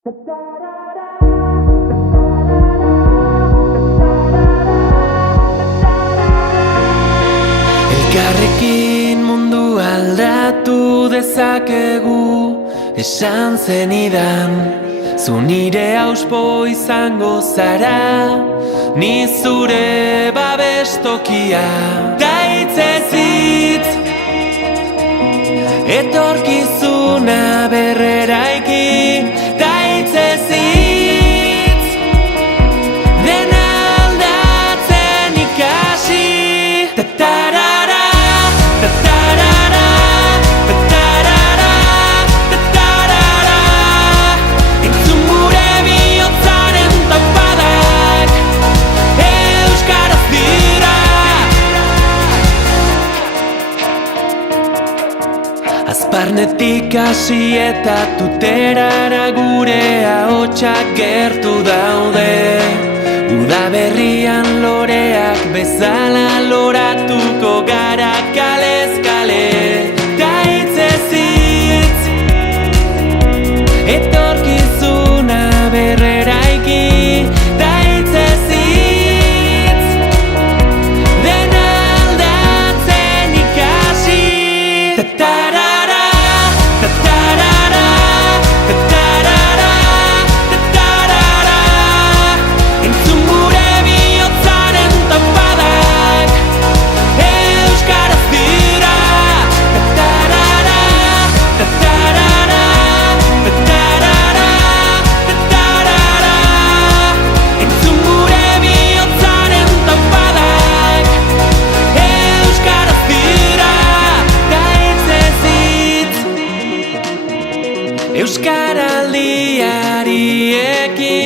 Elkarrekin mundu aldatu dezakegu, esan zenidan. Zu nire auspo izango zara, ni zure babestokia. Ta hitzez hitz, etorkizuna berreraiki. Ta hitzez hitz, dena aldatzen ikasi. Ta-tarara, ta-tarara, ta-tarara, ta-tarara. Entzun gure bihotzaren taupadak, euskaraz dira. Azparnetik hasi eta tuterara gure ahotsak gertu daude. Udaberrian loreak bezala loratuko gara kalez kale. Ta hitzez hitz, etorkizuna berreraiki. Ta hitzez hitz, dena aldatzen ikasi. Ta-tarara, ta-tarara, ta-tarara, ta-tarara. Entzun gure bihotzaren taupadak, euskaraz dira. Ta-tarara, ta-tarara, ta-tarara, ta-tarara. Entzun gure bihotzaren taupadak, euskaraz dira. Ta hitzez hitz, euskaraldiari ekin.